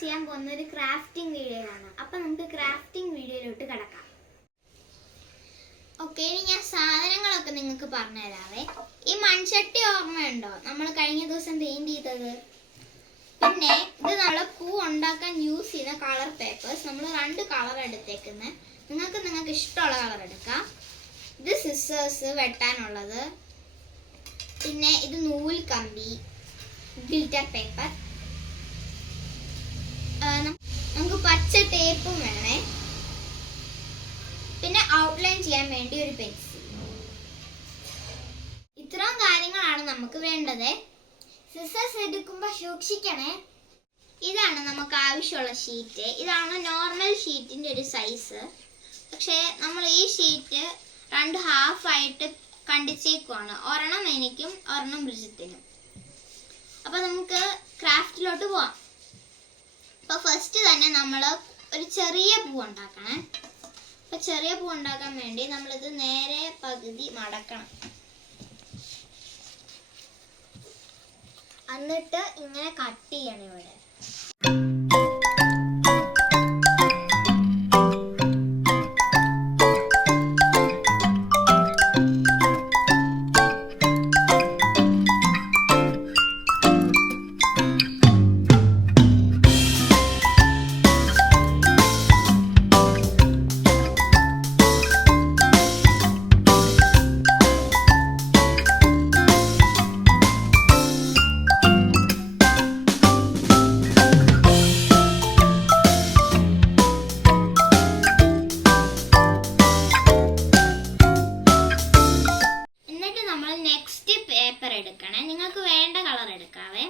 ചെയ്യാൻ പോകുന്ന ഒരു ക്രാഫ്റ്റിംഗ് വീഡിയോ ആണ്. അപ്പം നമുക്ക് ക്രാഫ്റ്റിംഗ് വീഡിയോയിലോട്ട് കിടക്കാം. ഓക്കെ, ഇനി ഞാൻ സാധനങ്ങളൊക്കെ നിങ്ങൾക്ക് പറഞ്ഞു തരാവേ. ഈ മൺചട്ടി ഓർമ്മയുണ്ടോ, നമ്മൾ കഴിഞ്ഞ ദിവസം പെയിന്റ് ചെയ്തത്? പിന്നെ ഇത് നമ്മൾ പൂ ഉണ്ടാക്കാൻ യൂസ് ചെയ്യുന്ന കളർ പേപ്പേഴ്സ്. നമ്മൾ 2 കളർ എടുത്തേക്കുന്നത്. നിങ്ങൾക്ക് ഇഷ്ടമുള്ള കളർ എടുക്കാം. ഇത് സിസേഴ്സ് വെട്ടാനുള്ളത്. പിന്നെ ഇത് നൂൽ കമ്പി, ഗ്ലിറ്റർ പേപ്പർ. നമുക്ക് പച്ച ടേപ്പും വേണേ. പിന്നെ ഔട്ട്ലൈൻ ചെയ്യാൻ വേണ്ടി ഒരു പെൻസിൽ. ഇത്രയും കാര്യങ്ങളാണ് നമുക്ക് വേണ്ടത്. സിസേഴ്സ് എടുക്കുമ്പോൾ സൂക്ഷിക്കണേ. ഇതാണ് നമുക്ക് ആവശ്യമുള്ള ഷീറ്റ്. ഇതാണ് നോർമൽ ഷീറ്റിന്റെ ഒരു സൈസ്. പക്ഷേ നമ്മൾ ഈ ഷീറ്റ് 2 ഹാഫായിട്ട് കണ്ടിച്ചേക്കുവാണ്. ഒരെണ്ണം എനിക്കും ഒരെണ്ണം ബ്രിജിത്തിനും. അപ്പൊ നമുക്ക് ക്രാഫ്റ്റിലോട്ട് പോവാം. അപ്പൊ ഫസ്റ്റ് തന്നെ നമ്മൾ ഒരു ചെറിയ പൂ ഉണ്ടാക്കണേ. അപ്പൊ ചെറിയ പൂ ഉണ്ടാക്കാൻ വേണ്ടി നമ്മളിത് നേരെ പകുതി മടക്കണം. എന്നിട്ട് ഇങ്ങനെ കട്ട് ചെയ്യണം ഇവിടെ. എടുക്കണേ. നിങ്ങൾക്ക് വേണ്ട കളർ എടുക്കാവേ.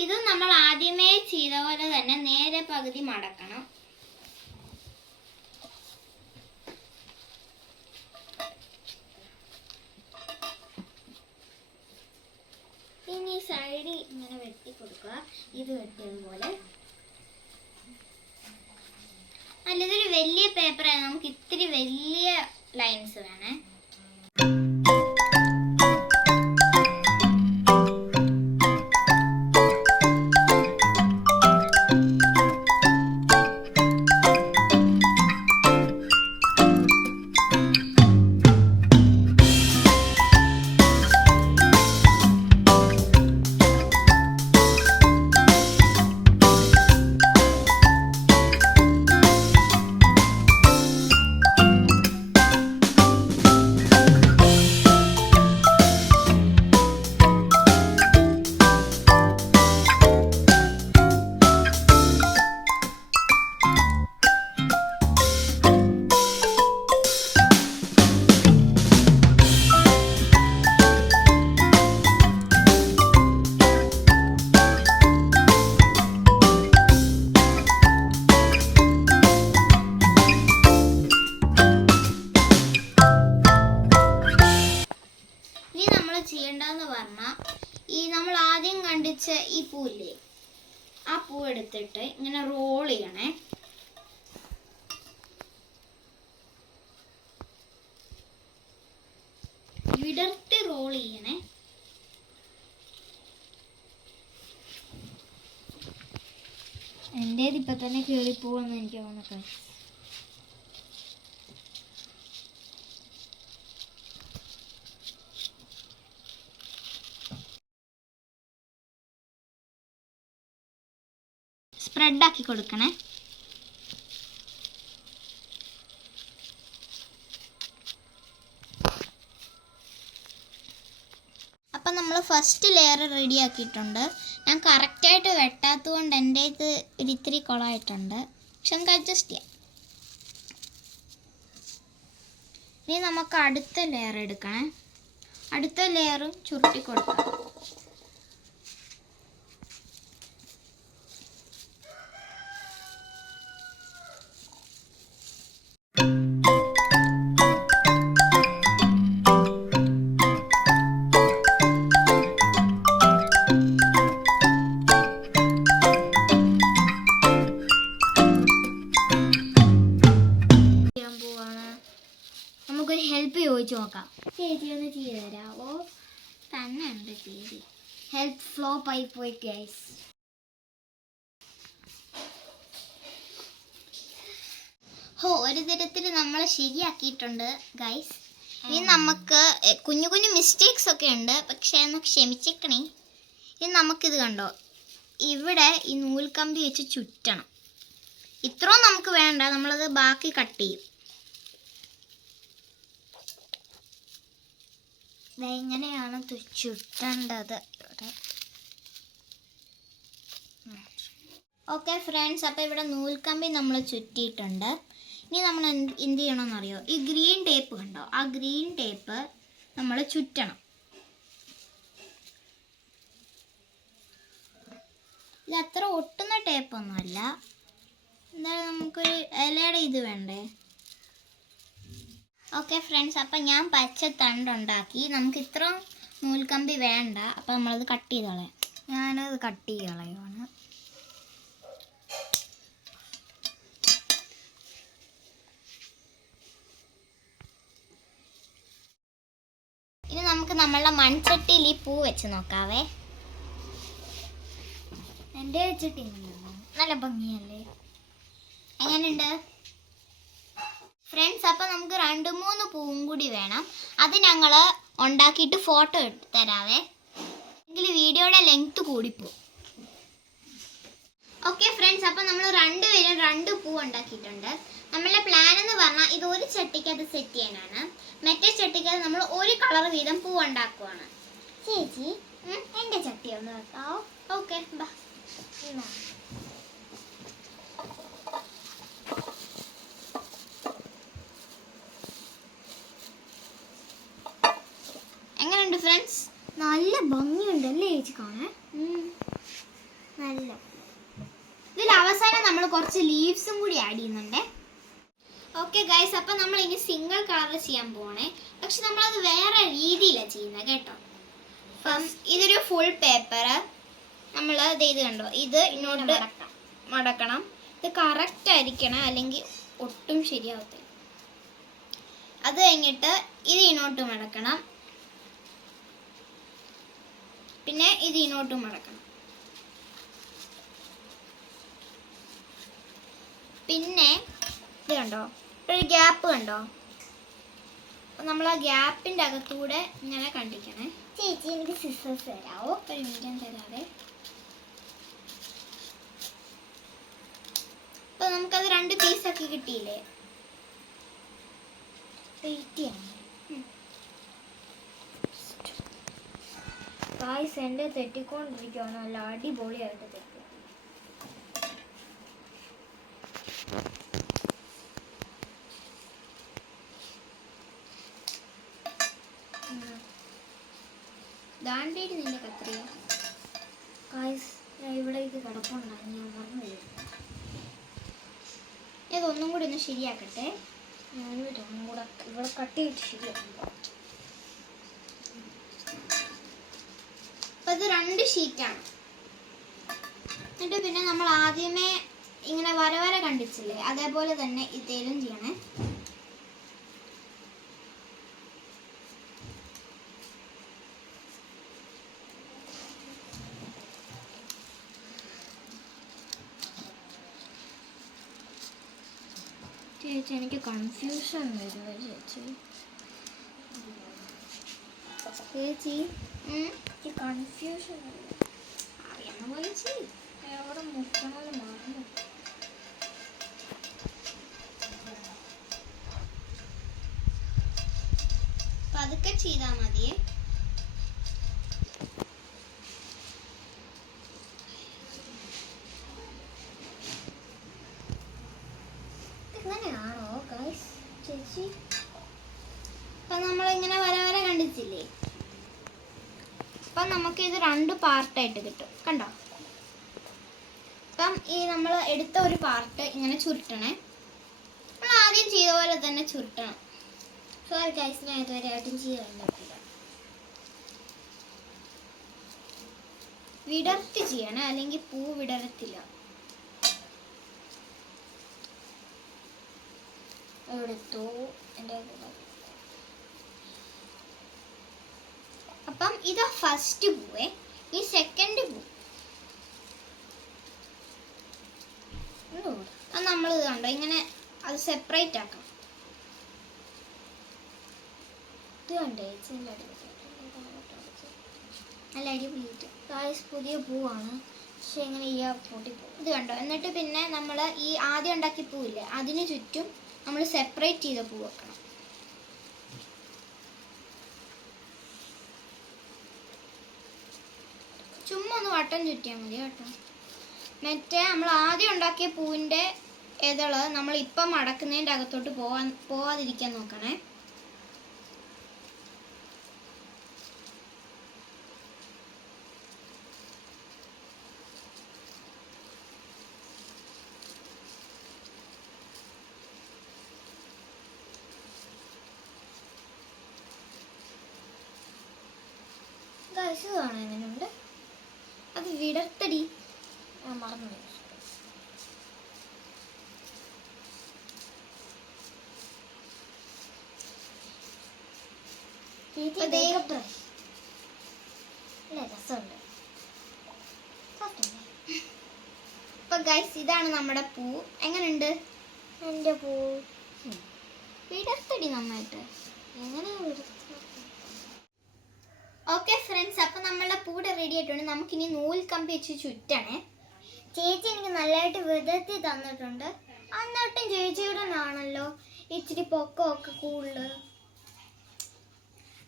ഇതും നമ്മൾ ആദ്യമേ ചെയ്ത പോലെ തന്നെ നേരെ പകുതി മടക്കണം. ഇനി സൈഡ് ഇങ്ങനെ വെട്ടി കൊടുക്കുക. ഇത് വെട്ടിയതുപോലെ. ഇതൊരു വലിയ പേപ്പറാണ്. നമുക്ക് ഇത്തിരി വലിയ ലൈൻസ് വേണേ. ചെയ്യേണ്ടതെന്ന് പറഞ്ഞാൽ ഈ നമ്മൾ ആദ്യം കണ്ടിച്ച ഈ പൂവില്ലേ, ആ പൂ എടുത്തിട്ട് ഇങ്ങനെ റോൾ ചെയ്യണേ. വിടർത്തി റോൾ ചെയ്യണേ. എൻ്റേത് ഇപ്പൊ തന്നെ കയറിപ്പോവെന്ന് എനിക്ക് തോന്നട്ടെ. സ്പ്രെഡ് ആക്കി കൊടുക്കണേ. അപ്പം നമ്മൾ ഫസ്റ്റ് ലെയർ റെഡി ആക്കിയിട്ടുണ്ട്. ഞാൻ കറക്റ്റായിട്ട് വെട്ടാത്തത് കൊണ്ട് എൻ്റെ ഇത് ഇത്തിരി കുളമായിട്ടുണ്ട്. പക്ഷെ നമുക്ക് അഡ്ജസ്റ്റ് ചെയ്യാം. ഇനി നമുക്ക് അടുത്ത ലെയർ എടുക്കണേ. അടുത്ത ലെയറും ചുരുട്ടി കൊടുക്കാം. നമുക്കൊരു ഹെൽപ്പ് ചോദിച്ചു നോക്കാം. ചേച്ചി ഒന്ന് ചെയ്ത് തരാമോ? തന്നെ ഉണ്ട് ചേച്ചി. ഹെൽപ്പ് ഫ്ലോപ്പ് ആയി പോയി ഗൈസ്. ഒരു തരത്തിൽ നമ്മൾ ശരിയാക്കിയിട്ടുണ്ട് ഗൈസ്. ഇനി നമുക്ക് കുഞ്ഞു കുഞ്ഞു മിസ്റ്റേക്സ് ഒക്കെ ഉണ്ട്, പക്ഷെ ഒന്ന് ക്ഷമിച്ചേക്കണേ. ഇനി നമുക്കിത് കണ്ടോ, ഇവിടെ ഈ നൂൽക്കമ്പി വെച്ച് ചുറ്റണം. ഇത്രയും നമുക്ക് വേണ്ട, നമ്മളത് ബാക്കി കട്ട് ചെയ്യും. ഇതെങ്ങനെയാണ് ചുറ്റേണ്ടത് ഇവിടെ. ഓക്കെ ഫ്രണ്ട്സ്, അപ്പോൾ ഇവിടെ നൂൽക്കമ്പി നമ്മൾ ചുറ്റിയിട്ടുണ്ട്. ഇനി നമ്മൾ എന്ത് ചെയ്യണമെന്നറിയോ, ഈ ഗ്രീൻ ടേപ്പ് കണ്ടോ, ആ ഗ്രീൻ ടേപ്പ് നമ്മൾ ചുറ്റണം. ഇത് അത്ര ഒട്ടുന്ന ടേപ്പൊന്നുമല്ല, എന്തായാലും നമുക്കൊരു ഇലയുടെ ഇത് വേണ്ടേ. ഓക്കെ ഫ്രണ്ട്സ്, അപ്പം ഞാൻ പച്ച തണ്ടുണ്ടാക്കി. നമുക്ക് ഇത്ര നൂൽക്കമ്പി വേണ്ട, അപ്പം നമ്മളത് കട്ട് ചെയ്ത് കളയാം. ഞാനത് കട്ട് ചെയ്ത് കളയുവാണ്. ഇനി നമുക്ക് നമ്മളുടെ മൺചട്ടിയിൽ ഈ പൂ വെച്ച് നോക്കാവേ. എൻ്റെ വെച്ചിട്ട് നല്ല ഭംഗിയല്ലേ, എങ്ങനെയുണ്ട് ഫ്രണ്ട്സ്? അപ്പം നമുക്ക് 2-3 പൂവും കൂടി വേണം. അത് ഞങ്ങൾ ഉണ്ടാക്കിയിട്ട് ഫോട്ടോ എടുത്ത് തരാവേ, എങ്കിൽ വീഡിയോയുടെ ലെങ്ത് കൂടിപ്പോവും. ഓക്കെ ഫ്രണ്ട്സ്, അപ്പം നമ്മൾ 2 പേരും 2 പൂ ഉണ്ടാക്കിയിട്ടുണ്ട്. നമ്മളുടെ പ്ലാൻ എന്ന് പറഞ്ഞാൽ ഇത് ഒരു ചട്ടിക്ക് അത് സെറ്റ് ചെയ്യാനാണ്. മറ്റേ ചട്ടിക്ക് നമ്മൾ ഒരു കളർ വീതം പൂ ഉണ്ടാക്കുവാണ്. ചേച്ചി എൻ്റെ ചട്ടി ഒന്ന് വെക്കാവോ? ഓക്കെ ബാ. എങ്ങനെയുണ്ട് ഫ്രണ്ട്സ്? നല്ല ഭംഗിയുണ്ടല്ലേ ചേച്ചി കാണാൻ? നല്ല. ഇതിൽ അവസാനം നമ്മൾ കുറച്ച് ലീവ്സും കൂടി ആഡ് ചെയ്യുന്നുണ്ട്. ഓക്കെ ഗൈസ്, അപ്പം നമ്മൾ ഇനി സിംഗിൾ കളർ ചെയ്യാൻ പോകണേ. പക്ഷെ നമ്മളത് വേറെ രീതിയിലാണ് ചെയ്യുന്നത് കേട്ടോ. അപ്പം ഇതൊരു ഫുൾ പേപ്പർ നമ്മൾ ഇത് കണ്ടോ, ഇത് ഇങ്ങോട്ട് മടക്കണം. ഇത് കറക്റ്റ് ആയിരിക്കണം, അല്ലെങ്കിൽ ഒട്ടും ശരിയാവത്തില്ല. അത് കഴിഞ്ഞിട്ട് ഇത് ഇങ്ങോട്ട് മടക്കണം, പിന്നെ ഇത് ഇങ്ങോട്ട് മടക്കണം. പിന്നെ ഇത് കണ്ടോ, ഒരു ഗ്യാപ്പ് കണ്ടോ, നമ്മൾ ആ ഗ്യാപ്പിൻ്റെ അകത്തൂടെ ഇങ്ങനെ കണ്ടിരിക്കണേ. ചേച്ചി എനിക്ക് സിസേഴ്സ് തരാവോ? ഒരു മീഡിയം തരാവേ. അപ്പൊ നമുക്കത് 2 പീസാക്കി കിട്ടിയില്ലേ? വെയിറ്റ് ചെയ്യണം. ഗായ്സ്, എൻ്റെ തെറ്റിക്കൊണ്ടിരിക്കുകയാണ്, നല്ല അടിപൊളിയായിട്ട് തെറ്റി. ദാണ്ടേരി നിന്റെ കത്രിയ. ഗായ്സ്, ഞാൻ ഇവിടെ ഇത് കിടപ്പുണ്ടായിരുന്നു, ഞാൻ മറന്നുപോയി. ഇതൊന്നും കൂടി ഒന്ന് ശരിയാക്കട്ടെ. ഒന്നും കൂടെ ഇവിടെ കട്ട് ചെയ്തിട്ട് ശരിയാക്കുമ്പോൾ. അപ്പം ഇത് 2 ഷീറ്റാണ്. എന്നിട്ട് പിന്നെ നമ്മൾ ആദ്യമേ ഇങ്ങനെ വര കണ്ടിച്ചില്ലേ, അതേപോലെ തന്നെ ഇതേലും ചെയ്യണേ. ചേച്ചി എനിക്ക് കൺഫ്യൂഷൻ വരുമോ ചേച്ചി? ചേച്ചി എനിക്ക് കൺഫ്യൂഷൻ വരും. അറിയാവുന്ന പോലെ ചെയ്യും. എവിടെ മുക്കണമെന്ന് മറന്നു. പതുക്കെ ചെയ്താൽ മതിയേ. ഇങ്ങനെയാണോ ഗൈസ് ചേച്ചി? അപ്പം നമ്മളിങ്ങനെ വര കണ്ടിച്ചില്ലേ? അപ്പം നമുക്ക് ഇത് 2 പാർട്ടായിട്ട് കിട്ടും, കണ്ടോ? അപ്പം ഈ നമ്മൾ എടുത്ത ഒരു പാർട്ട് ഇങ്ങനെ ചുരുട്ടണേ. നമ്മൾ ആദ്യം ചെയ്ത പോലെ തന്നെ ചുരുട്ടണം. സോറി ഗൈസ്, ഞാൻ ഇതുവരെ ആയിട്ടും ചെയ്യാൻ പറ്റില്ല. വിടർത്തി ചെയ്യണേ, അല്ലെങ്കിൽ പൂ വിടരത്തില്ല. എടുത്തു എൻ്റെ. അപ്പം ഇത് ഫസ്റ്റ് പൂവേ. ഈ സെക്കൻഡ് പൂ നമ്മൾ ഇത് കണ്ടോ, ഇങ്ങനെ അത് സെപ്പറേറ്റ് ആക്കാം. ഇത് കണ്ടേ നല്ല അടിപൊളിയിട്ട് ഗായ്സ്, പുതിയ പൂവാണ്, പക്ഷെ എങ്ങനെ പൊട്ടിപ്പോകും. ഇത് കണ്ടോ. എന്നിട്ട് പിന്നെ നമ്മൾ ഈ ആദ്യം ഉണ്ടാക്കിയ പൂവില്ലേ അതിന് ചുറ്റും നമ്മൾ സെപ്പറേറ്റ് ചെയ്ത പൂ വെക്കണം. ചുമ്മാ ഒന്ന് വട്ടം ചുറ്റിയാൽ മതി കേട്ടോ. മറ്റേ നമ്മൾ ആദ്യം ഉണ്ടാക്കിയ പൂവിൻ്റെ ഇതള് നമ്മൾ ഇപ്പം മടക്കുന്നതിൻ്റെ അകത്തോട്ട് പോവാതിരിക്കാൻ നോക്കണേ. കാണുന്നുണ്ട് അത് വിടർത്തടി മറന്നു. അപ്പൊ ഗൈസ് ഇതാണ് നമ്മുടെ പൂ. എങ്ങനെയുണ്ട് എൻ്റെ പൂ? വിടർത്തടി നന്നായിട്ട്. എങ്ങനെ ഓക്കെ ഫ്രണ്ട്സ്, അപ്പം നമ്മളുടെ പൂടെ റെഡി ആയിട്ടുണ്ട്. നമുക്കിനി നൂൽ കമ്പി വെച്ച് ചുറ്റണേ. ചേച്ചി എനിക്ക് നല്ലതായിട്ട് വിടർത്തി തന്നിട്ടുണ്ട്. എന്നിട്ടും ചേച്ചിയുടെ ആണല്ലോ ഇച്ചിരി പൊക്കമൊക്കെ കൂടുതൽ.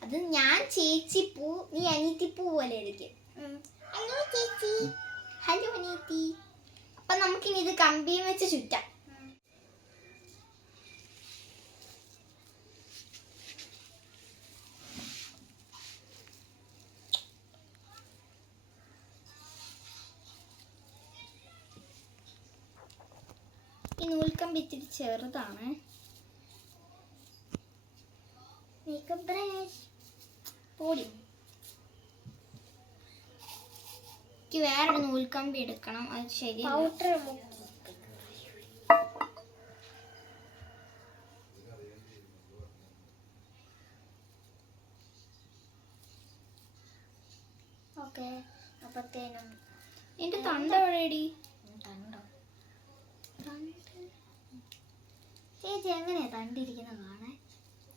അത് ഞാൻ ചേച്ചി പൂ, നീ അനീത്തി പൂ പോലെ ഇരിക്കും. ഹലോ ചേച്ചി. ഹലോ അനീത്തി. അപ്പം നമുക്കിനി ഇത് കമ്പിയും വെച്ച് ചുറ്റാം. ഈ നൂൽക്കമ്പി ഇത്തിരി ചെറുതാണ്. പൊടി വേറൊരു നൂൽക്കമ്പി എടുക്കണം. അത് ശരി. ഓക്കെ, അപ്പത്തേനും എന്റെ തണ്ട എവിടെയടി? ചേച്ചി എങ്ങനെയാ തണ്ടിരിക്കുന്ന കാണാൻ?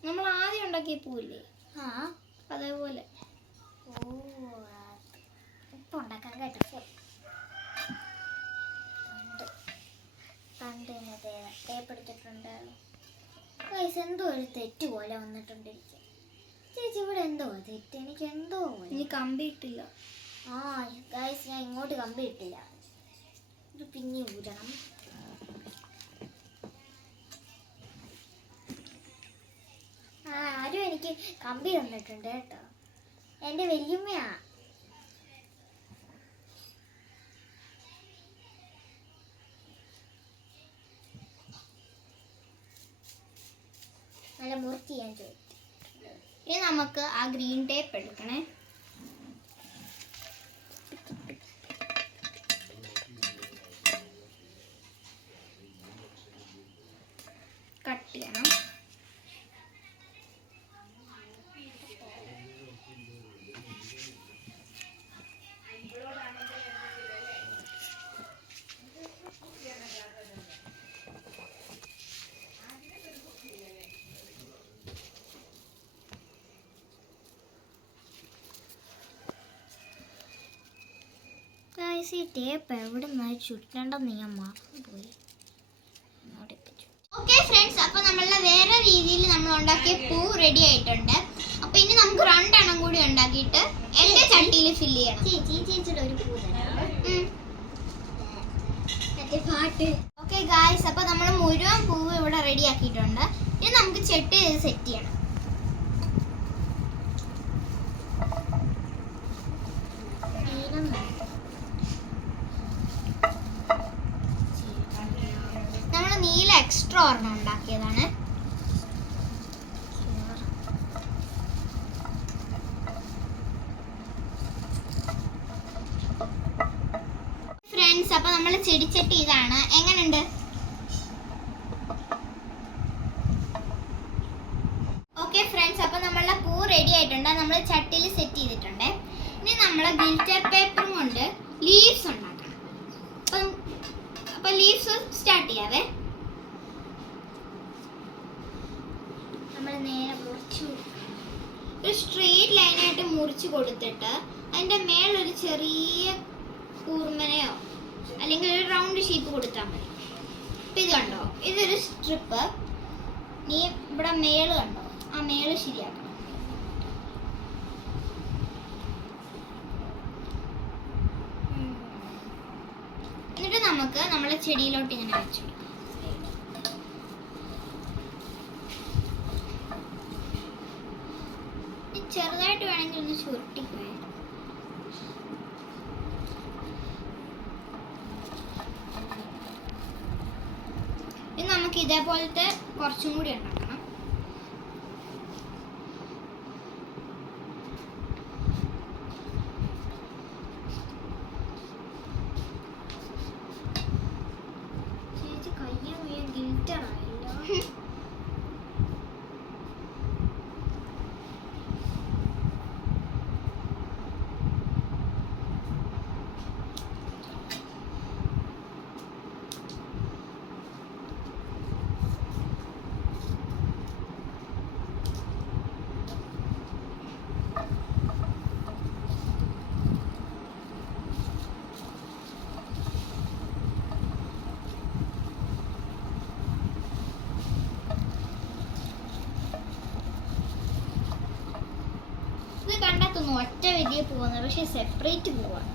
നമ്മൾ ആദ്യം ഉണ്ടാക്കിയ പൂവില്ലേ, അതേപോലെ. ഓ, ഇപ്പൊ ഉണ്ടാക്കാൻ കേട്ടോ. തണ്ടിന് തേപ്പെടുത്തിട്ടുണ്ട്. ഗൈസ്, എന്തോ ഒരു തെറ്റ് പോലെ വന്നിട്ടുണ്ട് എനിക്ക്. ചേച്ചി ഇവിടെ എന്തോ തെറ്റ്, എനിക്ക് എന്തോ ഇനി കമ്പി ഇട്ടില്ല. ഗൈസ്, ഞാൻ ഇങ്ങോട്ട് കമ്പി ഇട്ടില്ല. ഇത് പിന്നെ ഊരണം. ആരും എനിക്ക് കമ്പി തന്നിട്ടുണ്ട് കേട്ടോ. എൻ്റെ വല്യമ്മയാ. നല്ല മുറുക്കി ഞാൻ ചോദിച്ചു. ഇനി നമുക്ക് ആ ഗ്രീൻ ടേപ്പ് എടുക്കണേ. കട്ട് ചെയ്യണം. ഈ ടേപ്പ് എവിടെ നിന്നായി ചുറ്റേണ്ടെന്ന് ഞാൻ മറന്നുപോയി. ഓക്കെ ഫ്രണ്ട്സ്, അപ്പോൾ നമ്മളുടെ വേറെ രീതിയിൽ നമ്മൾ ഉണ്ടാക്കിയ പൂ റെഡി ആയിട്ടുണ്ട്. അപ്പോൾ ഇനി നമുക്ക് 2 എണ്ണം കൂടി ഉണ്ടാക്കിയിട്ട് എൻ്റെ ചട്ടിയിൽ ഫില്ല് ചെയ്യണം. ചേച്ചിയുടെ ഒരു പൂ പാട്ട്. ഓക്കെ ഗായ്സ്, അപ്പോൾ നമ്മൾ മുഴുവൻ പൂവ് ഇവിടെ റെഡി ആക്കിയിട്ടുണ്ട്. ഇനി നമുക്ക് ചട്ടി സെറ്റ് ചെയ്യണം. നീല എക്സ്ട്രാ ഒരെണ്ണം ഉണ്ടാക്കിയതാണ്. ഫ്രണ്ട്സ്, അപ്പൊ നമ്മൾ ചെടിച്ചട്ടി ഇതാണ്. എങ്ങനെയുണ്ട്? ഓക്കെ ഫ്രണ്ട്സ്, അപ്പൊ നമ്മളുടെ പൂ റെഡി ആയിട്ടുണ്ട്. നമ്മൾ ചട്ടിയിൽ സെറ്റ് ചെയ്തിട്ടുണ്ട്. ഇനി നമ്മൾ ഗ്ലിറ്റർ പേപ്പറും കൊണ്ട് ലീവ്സ് ഉണ്ടാക്കണം. അപ്പൊ ലീവ്സ് സ്റ്റാർട്ട് ചെയ്യാവേ. ഒരു സ്ട്രെയിറ്റ് ലൈനായിട്ട് മുറിച്ച് കൊടുത്തിട്ട് അതിൻ്റെ മേലൊരു ചെറിയ കൂർമനയോ അല്ലെങ്കിൽ ഒരു റൗണ്ട് ഷേപ്പ് കൊടുത്താൽ മതി. അപ്പം ഇത് കണ്ടോ, ഇതൊരു സ്ട്രിപ്പ്. നീ ഇവിടെ മേള് കണ്ടോ, ആ മേള് ശരിയാക്കണം. എന്നിട്ട് നമുക്ക് നമ്മളെ ചെടിയിലോട്ട് ഇങ്ങനെ വെച്ചു കൊടുക്കാം. ചെറുതായിട്ട് വേണമെങ്കിൽ ഒന്ന് ചുരുട്ടിപ്പോയി. ഇത് നമുക്ക് ഇതേപോലത്തെ കുറച്ചും കൂടി ഉണ്ടാക്കണം. ചേച്ചി കയ്യ ഗിൽറ്ററായല്ലോ. ഇത് കണ്ടെത്തുന്നു ഒറ്റ വിധിയെ പോകുന്നത്, പക്ഷെ സെപ്പറേറ്റ് പോവാണ്.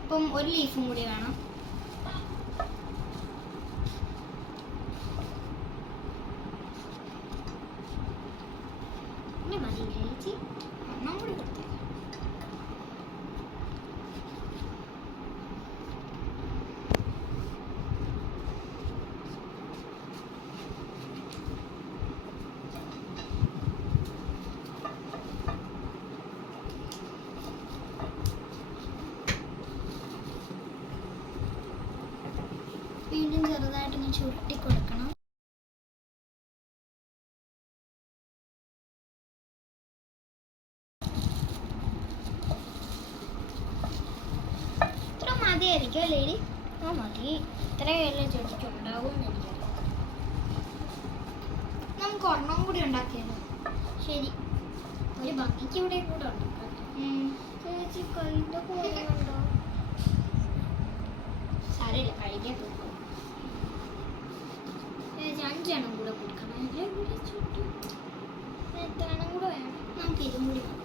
അപ്പം ഒരു ലീഫും കൂടി വേണം. മതി ചേച്ചി, ഒന്നും കൂടി കൊടുത്തേ. വീണ്ടും ചെറുതായിട്ടൊന്ന് ചുരുട്ടി കൊടുക്കണം. ഇത്ര മതിയായിരിക്കും ലേഡി? ആ മതി, ഇത്രയെല്ലാം ചെടിക്കുണ്ടാവും എനിക്കറിയാം. നമുക്ക് ഒരെണ്ണം കൂടി ഉണ്ടാക്കിയത്. ശരി, ഒരു ഭംഗിക്ക് ഇവിടെ കൂടെ ഉണ്ടാക്കാം. ചേച്ചി കൈൻ്റെ പോകുന്നുണ്ടോ? സാരമില്ല, കഴിക്കാൻ പോകും. 5 എണ്ണം കൂടെ കൊടുക്കണം. എത്ര എണ്ണം കൂടെ വേണം? നമുക്ക് ഇതും കൂടി വേണം.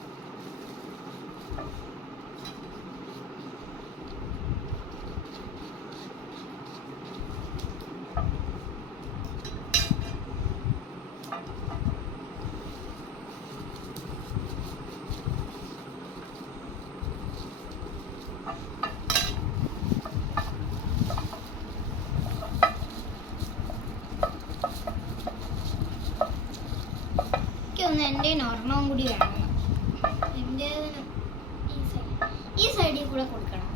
എൻ്റെ ഒരെണ്ണവും കൂടി വേണം. എൻ്റെ ഈ സൈഡിൽ കൂടെ കൊടുക്കണം.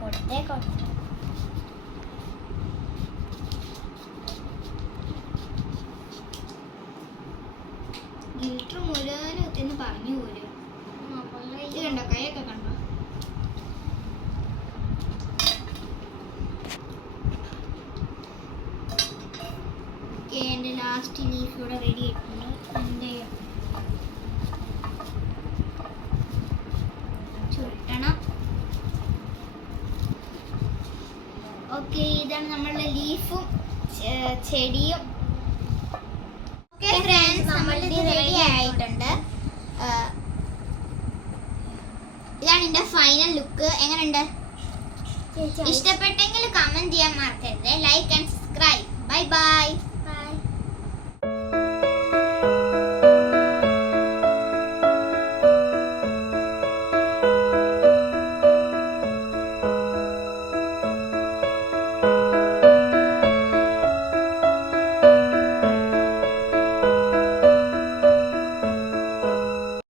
കൊടുത്തേക്കോട്ടെ. ഗിൽറ്റർ മുഴുവനും എന്ന് പറഞ്ഞു പോലും. ഇത് കണ്ടോ, കൈയൊക്കെ കണ്ടോ? എൻ്റെ ലാസ്റ്റ് ലീഫ് ഇവിടെ റെഡി ആയിട്ടുണ്ട്. എൻ്റെ ചുരുട്ടണം. ഓക്കെ, ഇതാണ് നമ്മളുടെ ലീഫും ചെടിയും. ഓക്കെ ഫ്രണ്ട്സ്, നമ്മളുടെ റെഡി ആയിട്ടുണ്ട്. ഇതാണ് എൻ്റെ ഫൈനൽ ലുക്ക്. എങ്ങനെയുണ്ട്? ഇഷ്ടപ്പെട്ടെങ്കിൽ കമന്റ് ചെയ്യാൻ മറക്കരുത്. Like and subscribe. Bye bye.